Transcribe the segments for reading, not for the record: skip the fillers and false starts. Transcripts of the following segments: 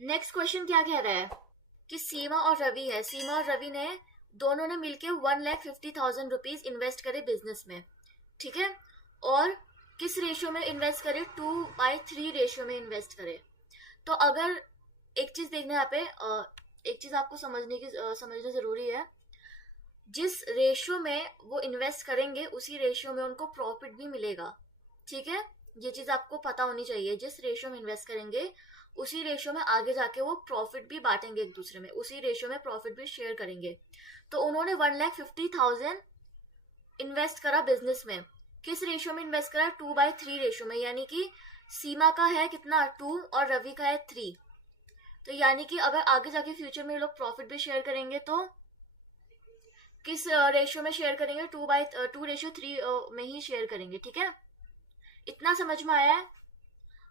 Next question क्या कह रहा है कि सीमा और रवि है, सीमा और रवि ने दोनों ने मिलके 1,50,000 रुपीज इन्वेस्ट करे बिजनेस में, ठीक है, और किस रेशियो में इन्वेस्ट करे, 2/3 रेशियो में इन्वेस्ट करे। तो अगर एक चीज देखना यहाँ पे, एक चीज आपको समझना जरूरी है, जिस रेशियो में वो इन्वेस्ट करेंगे उसी रेशियो में उनको प्रॉफिट भी मिलेगा, ठीक है, ये चीज आपको पता होनी चाहिए। जिस रेशियो में इन्वेस्ट करेंगे उसी रेशियो में आगे जाके वो प्रॉफिट भी बांटेंगे एक दूसरे में, उसी रेशियो में प्रॉफिट भी शेयर करेंगे। तो उन्होंने 1,50,000 इन्वेस्ट करा बिजनेस में, किस रेशियो में इन्वेस्ट करा, 2/3 रेशियो में, यानी कि सीमा का है कितना 2 और रवि का है 3। तो यानी कि अगर आगे जाके फ्यूचर में लोग प्रॉफिट भी शेयर करेंगे तो किस रेशियो में शेयर करेंगे, 2/3 में ही शेयर करेंगे, ठीक है। इतना समझ में आया है।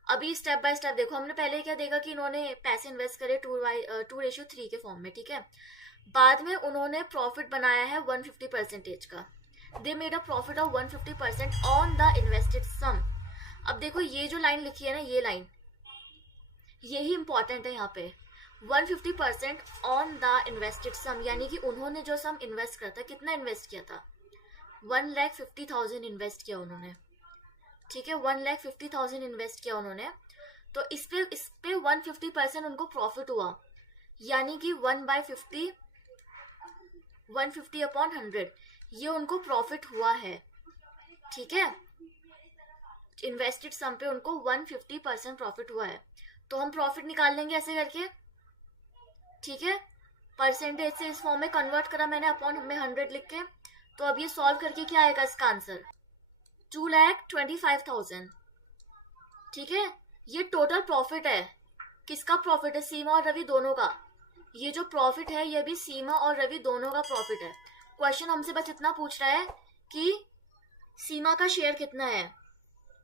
अभी स्टेप बाय स्टेप देखो, हमने पहले क्या देखा कि इन्होंने पैसे इन्वेस्ट करे 2/3 के फॉर्म में, ठीक है। बाद में उन्होंने प्रॉफिट बनाया है 150% का, they made a profit of 150% on the invested sum. अब देखो ये जो लाइन लिखी है ना, ये लाइन यही इंपॉर्टेंट है यहाँ पे, 150% ऑन द इन्वेस्टेड सम, यानी कि उन्होंने जो सम इन्वेस्ट करा था, कितना इन्वेस्ट किया था, 1,50,000 इन्वेस्ट किया उन्होंने, ठीक है, 1,50,000 इन्वेस्ट किया उन्होंने। तो इस पे 150% उनको प्रॉफिट हुआ, यानी कि 1/50, 150 अपॉन 100, ये उनको प्रॉफिट हुआ है, ठीक है। इन्वेस्टेड सम पे उनको 150% प्रॉफिट हुआ है। तो हम प्रॉफिट निकाल लेंगे ऐसे करके, ठीक है। परसेंटेज से इस फॉर्म में कन्वर्ट करा मैंने, अपॉन में 100 लिख के। तो अब ये सॉल्व करके क्या आएगा इसका आंसर, 2,25,000, ठीक है। ये टोटल प्रॉफिट है, किसका प्रॉफिट है, सीमा और रवि दोनों का। ये जो प्रॉफिट है ये भी सीमा और रवि दोनों का प्रॉफिट है। क्वेश्चन हमसे बस इतना पूछ रहा है कि सीमा का शेयर कितना है,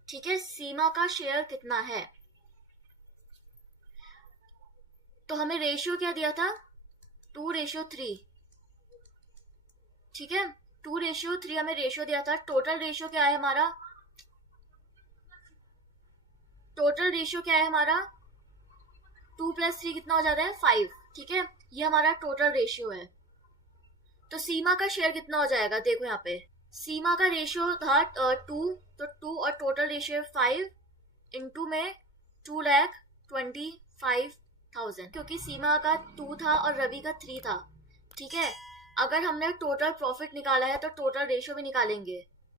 ठीक है, सीमा का शेयर कितना है। तो हमें रेशियो क्या दिया था, 2/3, ठीक है, 2/3 हमें रेशियो दिया था। टोटल रेशियो क्या है हमारा, टोटल रेशियो क्या है हमारा, 2 + 3 कितना हो जाता है 5, ठीक है, ये हमारा टोटल रेशियो है। तो सीमा का शेयर कितना हो जाएगा, देखो यहाँ पे सीमा का रेशियो था 2, तो 2 और टोटल रेशियो 5 इंटू में 2,25,000, क्योंकि सीमा का 2 था और रवि का 3 था, ठीक है। अगर हमने टोटल प्रॉफिट निकाला है तो टोटल रेशियो भी निकालेंगे,